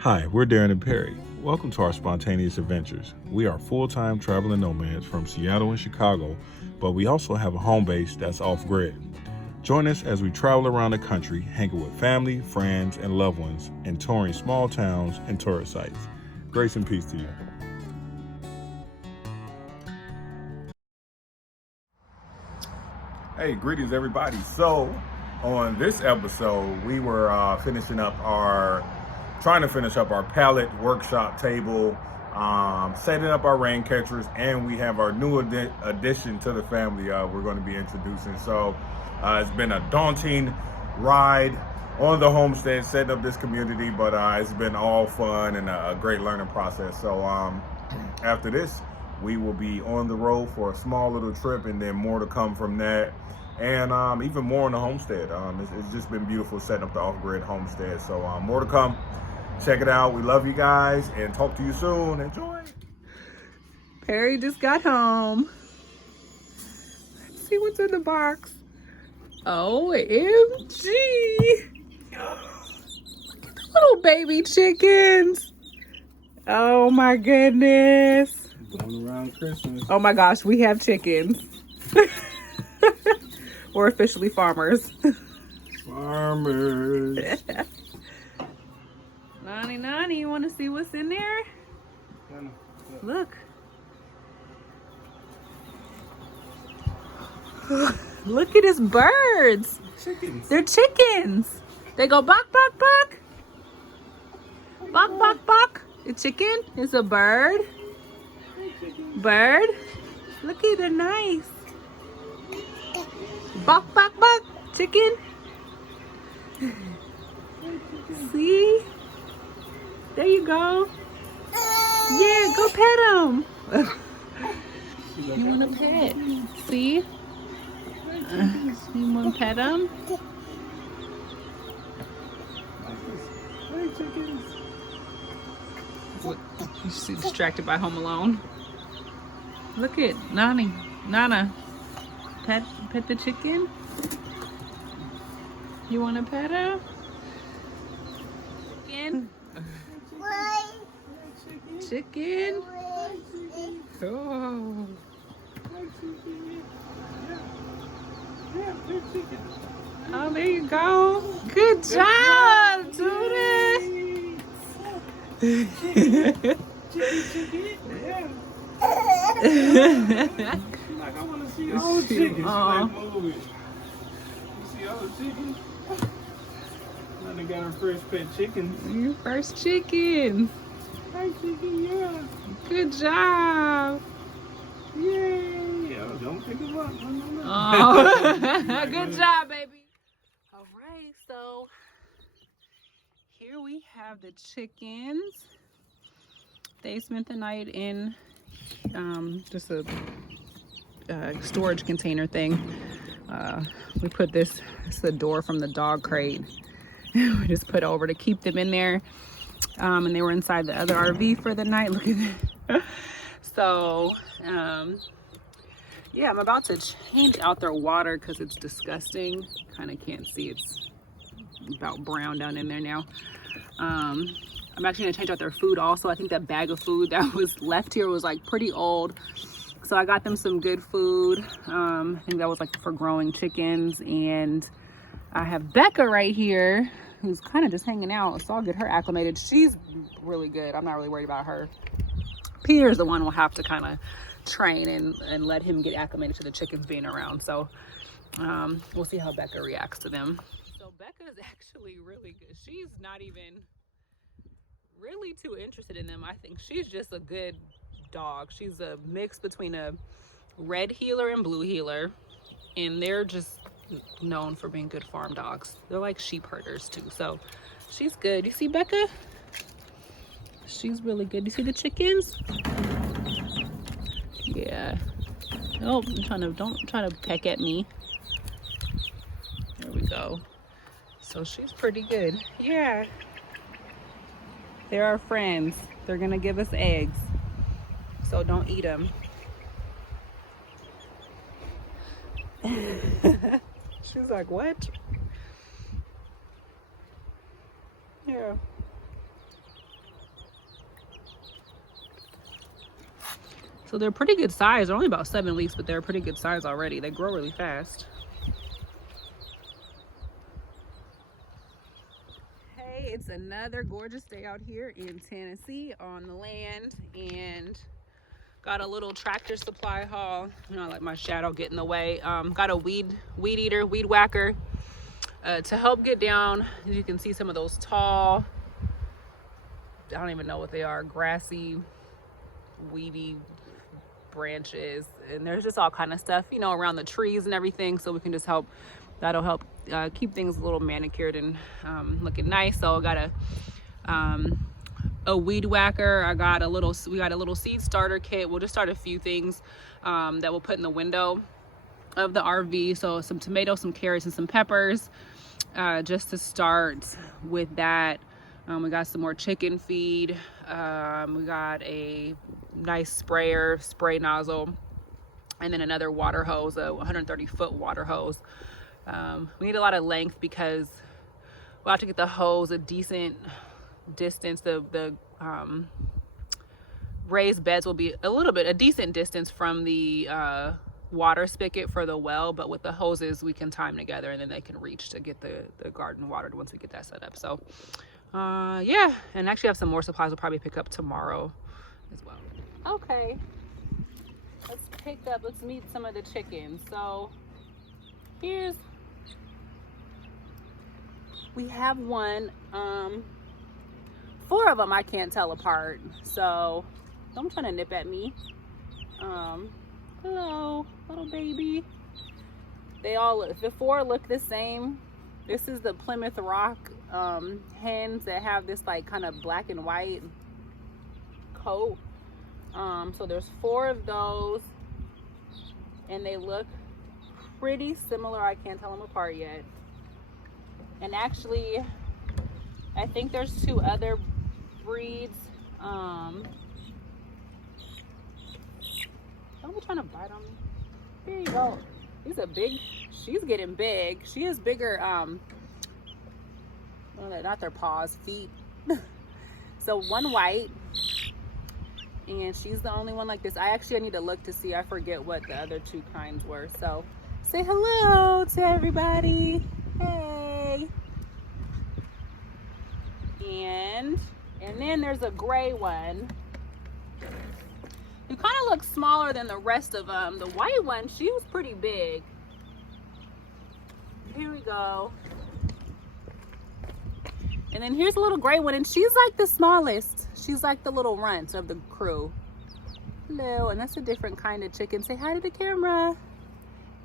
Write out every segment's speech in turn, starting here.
Hi, we're Darren and Perry. Welcome to our spontaneous adventures. We are full-time traveling nomads from Seattle and Chicago, but we also have a home base that's off-grid. Join us as we travel around the country, hanging with family, friends, and loved ones, and touring small towns and tourist sites. Grace and peace to you. Hey, greetings everybody. So, on this episode, we were trying to finish up our pallet workshop table, setting up our rain catchers, and we have our new addition to the family we're going to be introducing. So it's been a daunting ride on the homestead, setting up this community, but it's been all fun and a great learning process. So after this, we will be on the road for a small little trip, and then more to come from that. And even more on the homestead. It's just been beautiful setting up the off-grid homestead. So more to come. Check it out. We love you guys and talk to you soon. Enjoy. Perry just got home. Let's see what's in the box. OMG. Look at the little baby chickens. Oh my goodness. Going around Christmas. Oh my gosh, we have chickens. We're officially farmers. Farmers. Nani, you want to see what's in there? Look. Look at his birds. Chickens. They're chickens. They go bok, bok, bok. Bok, bok, bok. A chicken is a bird. Bird. Look at, they're nice. Bok, bok, bok. Chicken. See? There you go. Yeah, go pet him. You want to pet? See? You want to pet him? What? He's distracted by Home Alone. Look at Nana. Pet the chicken. You want to pet him? Chicken. Oh. Oh, there you go. Good job, Tuna. Like, I want to see all the chickens. She's like, move it. You see all the chickens? Nana got her first pet chicken. Your first chicken. Hi, chicken, yeah. Good job. Yay. Oh, don't pick them up. No. Oh. Good job, baby. All right, so here we have the chickens. They spent the night in just a storage container thing. We put this is the door from the dog crate. We just put over to keep them in there. And they were inside the other RV for the night. Look at that. So, yeah, I'm about to change out their water because it's disgusting. Kind of can't see, it's about brown down in there now. I'm actually gonna change out their food also. I think that bag of food that was left here was like pretty old. So I got them some good food. I think that was like for growing chickens. And I have Becca right here, who's kind of just hanging out. So I'll get her acclimated. She's really good. I'm not really worried about her. Peter's the one we'll have to kind of train and let him get acclimated to the chickens being around. So we'll see how Becca reacts to them. So Becca is actually really good. She's not even really too interested in them. I think she's just a good dog. She's a mix between a red heeler and blue heeler. And they're just known for being good farm dogs. They're like sheep herders too, so she's good. You see Becca? She's really good. You see the chickens? Yeah. Oh, don't try to peck at me. There we go. So she's pretty good. Yeah. They're our friends. They're gonna give us eggs, so don't eat them. She's like, what? Yeah. So they're pretty good size. They're only about 7 weeks, but they're pretty good size already. They grow really fast. Hey, it's another gorgeous day out here in Tennessee on the land, and got a little Tractor Supply haul. You know, I let my shadow get in the way. Got a weed eater, weed whacker, to help get down. As you can see, some of those tall, I don't even know what they are, grassy, weedy branches, and there's just all kind of stuff, you know, around the trees and everything, so we can just help. That'll help keep things a little manicured and looking nice. So I got a weed whacker. We got a little seed starter kit. We'll just start a few things that we'll put in the window of the RV. So some tomatoes, some carrots, and some peppers, just to start with that. We got some more chicken feed. We got a nice spray nozzle, and then another water hose, a 130-foot water hose. We need a lot of length because we'll have to get the hose a decent distance. The raised beds will be a decent distance from the water spigot for the well, but with the hoses we can tie them together, and then they can reach to get the garden watered once we get that set up. So yeah, and actually have some more supplies we'll probably pick up tomorrow as well. Okay, let's meet some of the chickens. So we have one, 4 of them I can't tell apart, so don't try to nip at me. Hello, little baby. The 4 look the same. This is the Plymouth Rock hens that have this like kind of black and white coat. So there's 4 of those, and they look pretty similar. I can't tell them apart yet. And actually, I think there's 2 other breeds. Don't be trying to bite on me. Here you go. She's getting big. She is bigger, not their paws, feet. So one white, and she's the only one like this. I need to look to see. I forget what the other 2 kinds were. So say hello to everybody. Hey. And then there's a gray one who kind of looks smaller than the rest of them. The white one, she was pretty big. Here we go. And then here's a little gray one, and she's like the smallest. She's like the little runt of the crew. Hello, and that's a different kind of chicken. Say hi to the camera.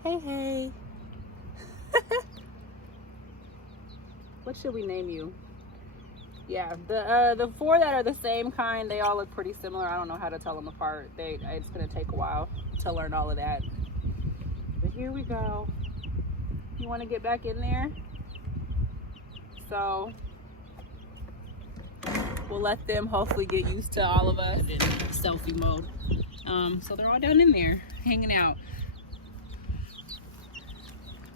Hey, hey. What should we name you? Yeah, the 4 that are the same kind, they all look pretty similar. I don't know how to tell them apart. It's gonna take a while to learn all of that. But here we go. You want to get back in there? So we'll let them hopefully get used to all of us in selfie mode. So they're all down in there hanging out.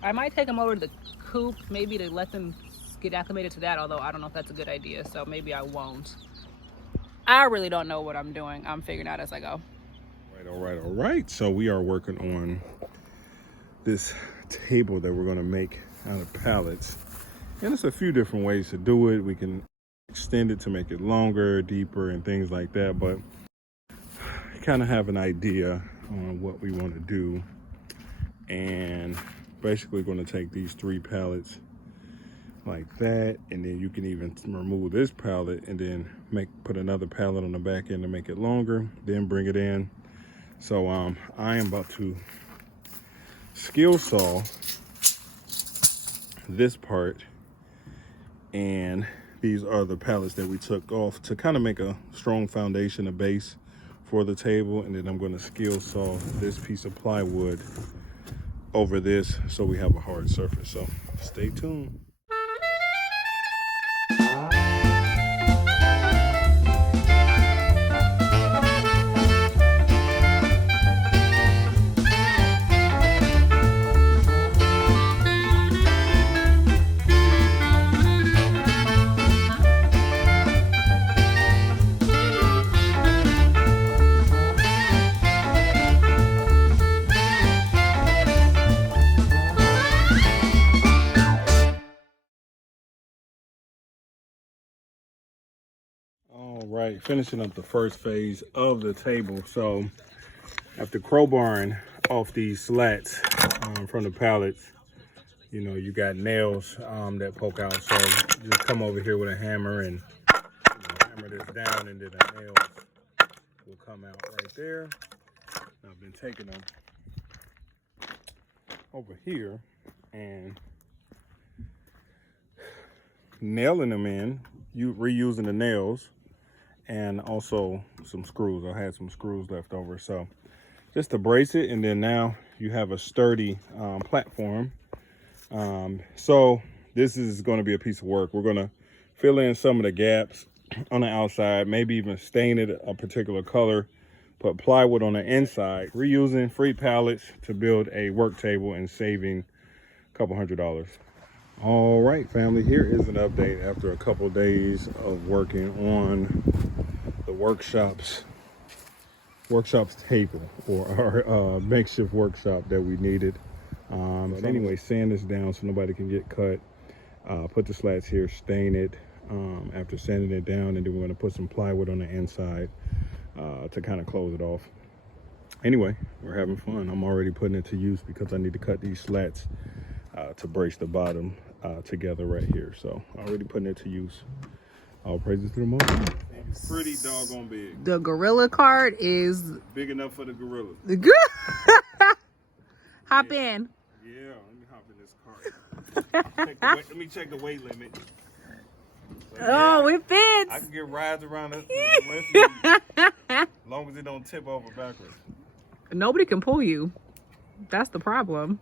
I might take them over to the coop, maybe to let them get acclimated to that, although I don't know if that's a good idea, so maybe I won't. I really don't know what I'm doing. I'm figuring out as I go. All right. So we are working on this table that we're going to make out of pallets, and it's a few different ways to do it. We can extend it to make it longer, deeper, and things like that, but I kind of have an idea on what we want to do, and basically going to take these 3 pallets like that, and then you can even remove this pallet and then put another pallet on the back end to make it longer, then bring it in. So I am about to skill saw this part, and these are the pallets that we took off to kind of make a strong foundation, a base for the table, and then I'm going to skill saw this piece of plywood over this so we have a hard surface. So stay tuned. All right, finishing up the first phase of the table. So after crowbarring off these slats from the pallets, you know, you got nails that poke out. So just come over here with a hammer and hammer this down, and then the nails will come out right there. And I've been taking them over here and nailing them in, reusing the nails, and also some screws. I had some screws left over, so just to brace it, and then now you have a sturdy platform. So this is going to be a piece of work. We're going to fill in some of the gaps on the outside, maybe even stain it a particular color, put plywood on the inside, reusing free pallets to build a work table and saving a couple $100. All right, family, here is an update after a couple days of working on the workshop's table, or our makeshift workshop that we needed. But anyway, sand this down so nobody can get cut. Put the slats here, stain it after sanding it down, and then we're going to put some plywood on the inside to kind of close it off. Anyway, we're having fun. I'm already putting it to use because I need to cut these slats to brace the bottom together right here. So already putting it to use. All praises to the Most High. It's pretty doggone big. The gorilla cart is Big enough for the gorillas. Hop in. Yeah, let me hop in this cart. Let me check the weight limit. So, Oh, it fits. I can get rides around this as long as it don't tip over backwards. Nobody can pull you. That's the problem.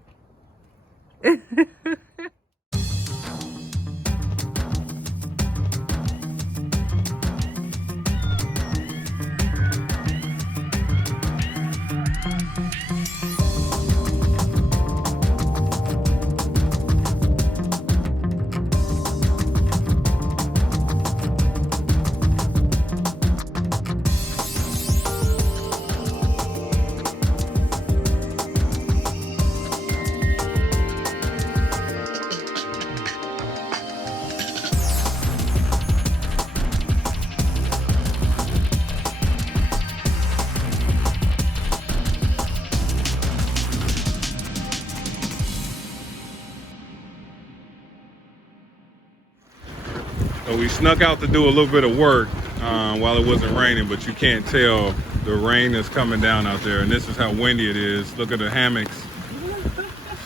So we snuck out to do a little bit of work while it wasn't raining, but you can't tell the rain is coming down out there, and this is how windy it is. Look at the hammocks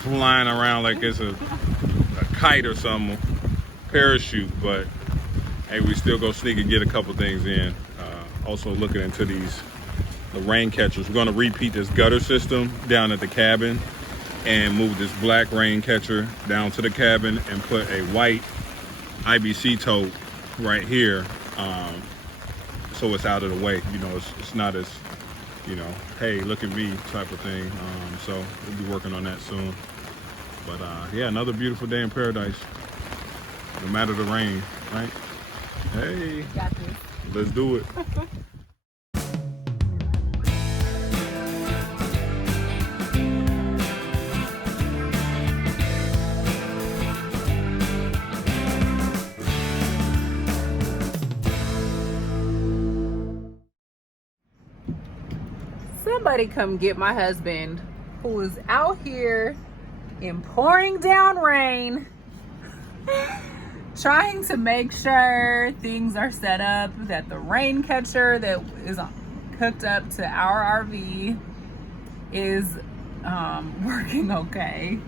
flying around like it's a kite or something, parachute. But hey, we still go sneak and get a couple things in. Also looking into the rain catchers. We're going to repeat this gutter system down at the cabin and move this black rain catcher down to the cabin and put a white IBC tote right here, so it's out of the way. You know, it's not as, you know, hey, look at me type of thing. So we'll be working on that soon. But yeah, another beautiful day in paradise, no matter the rain, right? Hey, Got this. Let's do it. Somebody come get my husband, who is out here in pouring down rain, trying to make sure things are set up, that the rain catcher that is hooked up to our RV is working okay.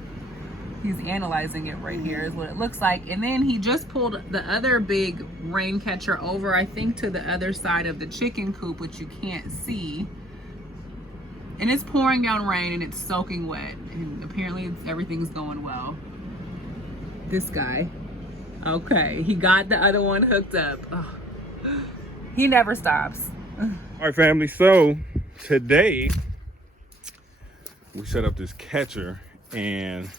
He's analyzing it right here is what it looks like. And then he just pulled the other big rain catcher over, I think, to the other side of the chicken coop, which you can't see. And it's pouring down rain and it's soaking wet. And apparently everything's going well. This guy. Okay, he got the other one hooked up. Oh, he never stops. All right, family. So today we set up this catcher and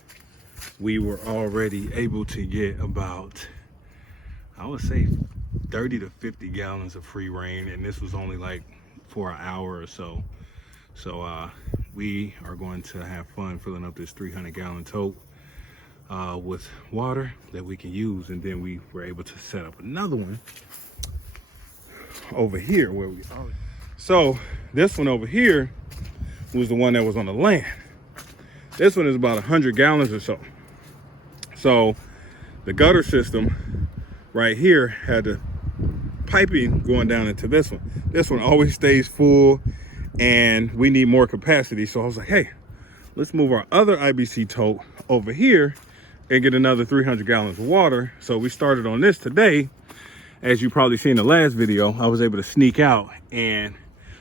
we were already able to get about, I would say, 30 to 50 gallons of free rain. And this was only like for an hour or so. So we are going to have fun filling up this 300-gallon tote with water that we can use. And then we were able to set up another one over here where we are. So this one over here was the one that was on the land. This one is about 100 gallons or so. So the gutter system right here had the piping going down into this one. This one always stays full and we need more capacity. So I was like, hey, let's move our other IBC tote over here and get another 300 gallons of water. So we started on this today. As you probably seen in the last video, I was able to sneak out and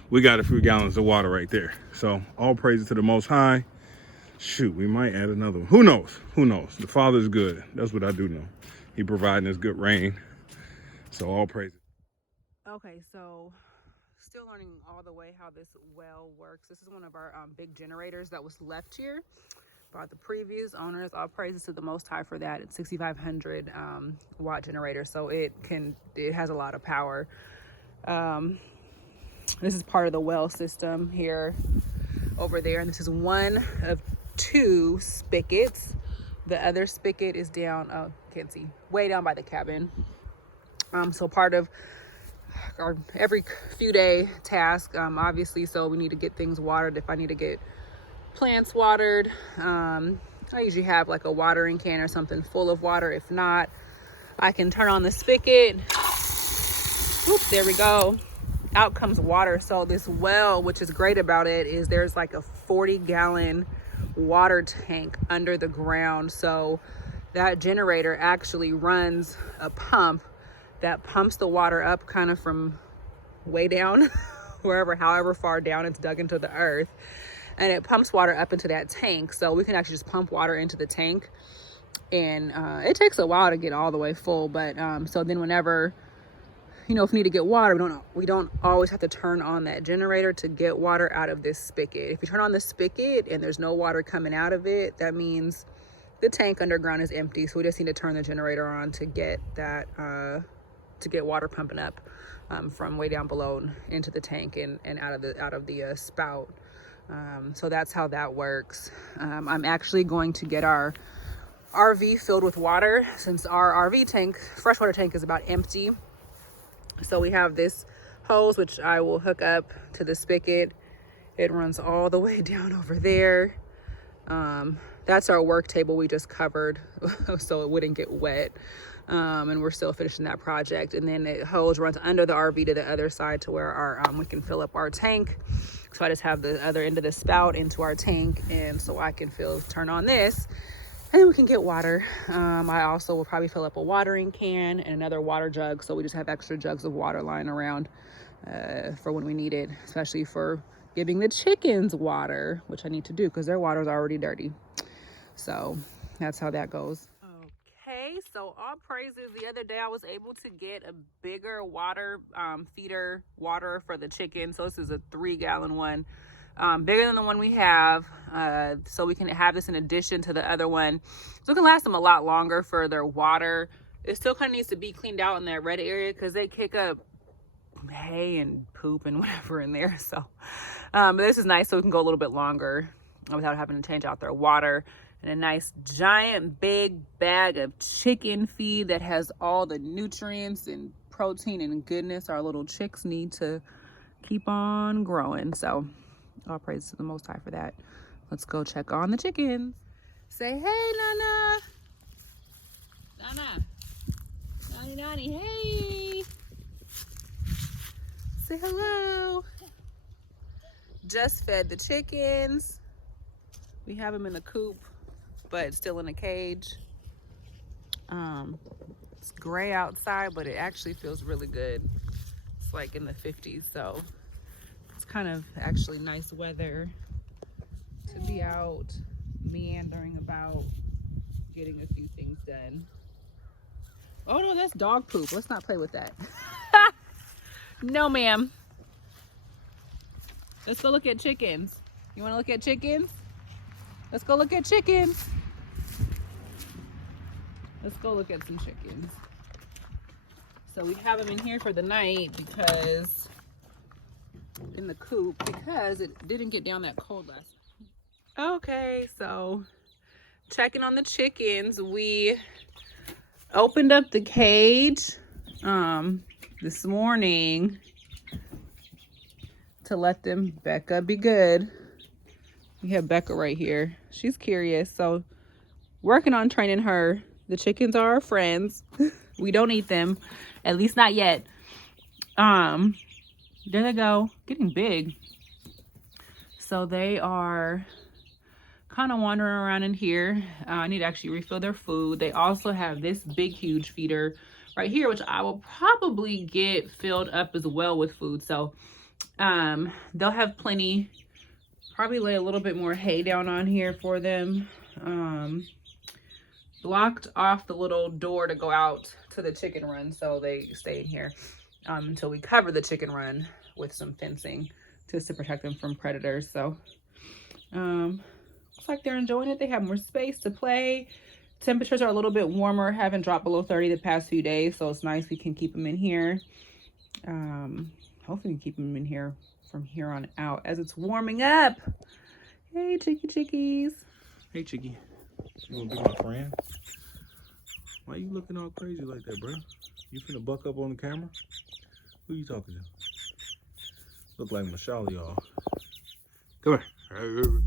we got a few gallons of water right there. So all praises to the Most High. Shoot, we might add another one. Who knows? Who knows? The Father's good. That's what I do know. He providing us good rain. So all praises. Okay, so still learning all the way how this well works. This is one of our big generators that was left here by the previous owners. All praises to the Most High for that. It's 6,500 watt generator, so it has a lot of power. This is part of the well system here, over there, and this is one of 2 spigots. The other spigot is down, oh, can't see, way down by the cabin. So part of our every few day task, obviously, so we need to get things watered. If I need to get plants watered, I usually have like a watering can or something full of water. If not, I can turn on the spigot. Oops, there we go. Out comes water. So this well, which is great about it, is there's like a 40-gallon water tank under the ground. So that generator actually runs a pump that pumps the water up kind of from way down, however far down it's dug into the earth, and it pumps water up into that tank. So we can actually just pump water into the tank, and it takes a while to get all the way full, but so then whenever, you know, if we need to get water, we don't always have to turn on that generator to get water out of this spigot. If you turn on the spigot and there's no water coming out of it, that means the tank underground is empty. So we just need to turn the generator on to get that to get water pumping up from way down below into the tank and out of the spout. So that's how that works. I'm actually going to get our RV filled with water, since our RV tank, freshwater tank, is about empty. So we have this hose, which I will hook up to the spigot. It runs all the way down over there. That's our work table we just covered so it wouldn't get wet. And we're still finishing that project. And then the hose runs under the RV to the other side to where our we can fill up our tank. So I just have the other end of the spout into our tank, and so I can turn on this, and then we can get water. I also will probably fill up a watering can and another water jug, so we just have extra jugs of water lying around for when we need it, especially for giving the chickens water, which I need to do because their water is already dirty. So that's how that goes. Okay, so all praises. The other day I was able to get a bigger water feeder water for the chickens. So this is a 3-gallon one, bigger than the one we have. So we can have this in addition to the other one. So it can last them a lot longer for their water. It still kind of needs to be cleaned out in that red area because they kick up hay and poop and whatever in there. So but this is nice, so we can go a little bit longer without having to change out their water. And a nice giant big bag of chicken feed that has all the nutrients and protein and goodness our little chicks need to keep on growing. So all praise to the Most High for that. Let's go check on the chickens. Say hey, Nana. Nana. Nani, hey. Say hello. Just fed the chickens. We have them in the coop, but still in a cage. It's gray outside, but it actually feels really good. It's like in the 50s, so it's kind of actually nice weather to be out meandering about, getting a few things done. Oh no, that's dog poop. Let's not play with that. No, ma'am. Let's go look at chickens. You want to look at chickens? Let's go look at chickens. Let's go look at some chickens. So we have them in here for the night because, in the coop, because it didn't get down that cold last night. Okay, so checking on the chickens. We opened up the cage this morning to let them, Becca, be good. We have Becca right here. She's curious, so working on training her. The chickens are our friends. We don't eat them, at least not yet. There they go, getting big. So they are kind of wandering around in here. I need to actually refill their food. They also have this big, huge feeder right here, which I will probably get filled up as well with food. So they'll have plenty. Probably lay a little bit more hay down on here for them. Blocked off the little door to go out to the chicken run, so they stay in here until we cover the chicken run with some fencing just to protect them from predators. So looks like they're enjoying it. They have more space to play. Temperatures are a little bit warmer, haven't dropped below 30 the past few days, so it's nice we can keep them in here. Hopefully we can keep them in here from here on out as it's warming up. Hey, chickies. Hey, Chickie. You wanna be my friend? Why you looking all crazy like that, bro? You finna buck up on the camera? Who you talking to? Look like Michelle, y'all. Come here.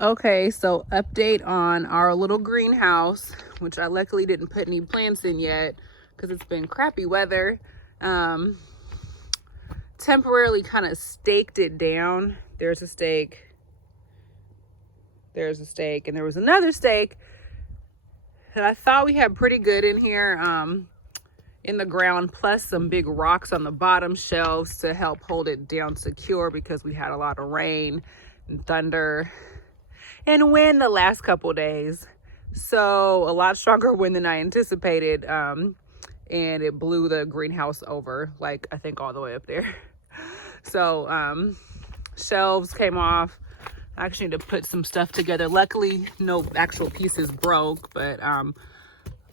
Okay, so update on our little greenhouse, which I luckily didn't put any plants in yet because it's been crappy weather. Temporarily kind of staked it down. There's a stake. There's a stake, and there was another stake that I thought we had pretty good in here in the ground, plus some big rocks on the bottom shelves to help hold it down secure because we had a lot of rain and thunder and wind the last couple days. So a lot stronger wind than I anticipated. And it blew the greenhouse over, like I think all the way up there. So shelves came off. I actually need to put some stuff together. Luckily, no actual pieces broke, but I'm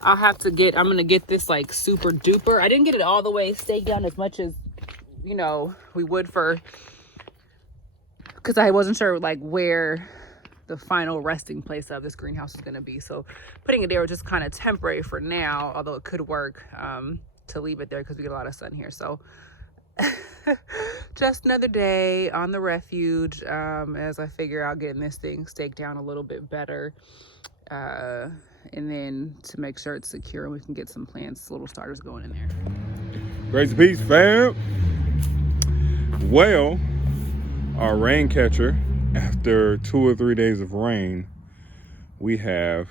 gonna get this like super duper. I didn't get it all the way staked down as much as, you know, we would because I wasn't sure like where the final resting place of this greenhouse is going to be. So putting it there was just kind of temporary for now, although it could work to leave it there because we get a lot of sun here. So just another day on the refuge as I figure out getting this thing staked down a little bit better, and then to make sure it's secure and we can get some plants, little starters going in there. Grace and peace, fam. Well, our rain catcher, after 2 or 3 days of rain, we have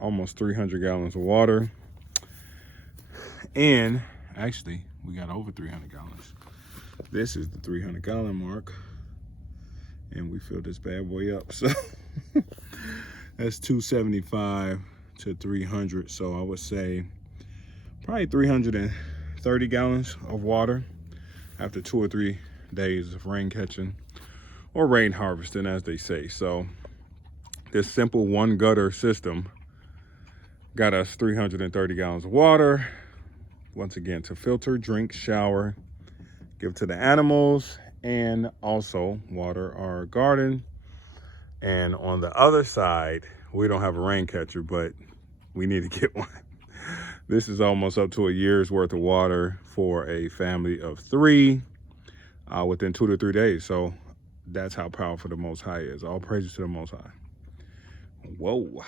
almost 300 gallons of water. And actually, we got over 300 gallons. This is the 300 gallon mark. And we filled this bad boy up. So that's 275 to 300. So I would say probably 330 gallons of water after 2 or 3 days of rain catching. Or rain harvesting, as they say. So this simple one gutter system got us 330 gallons of water. Once again, to filter, drink, shower, give to the animals, and also water our garden. And on the other side, we don't have a rain catcher, but we need to get one. This is almost up to a year's worth of water for a family of 3 within 2 to 3 days. So that's how powerful the Most High is. All praises to the Most High. Whoa.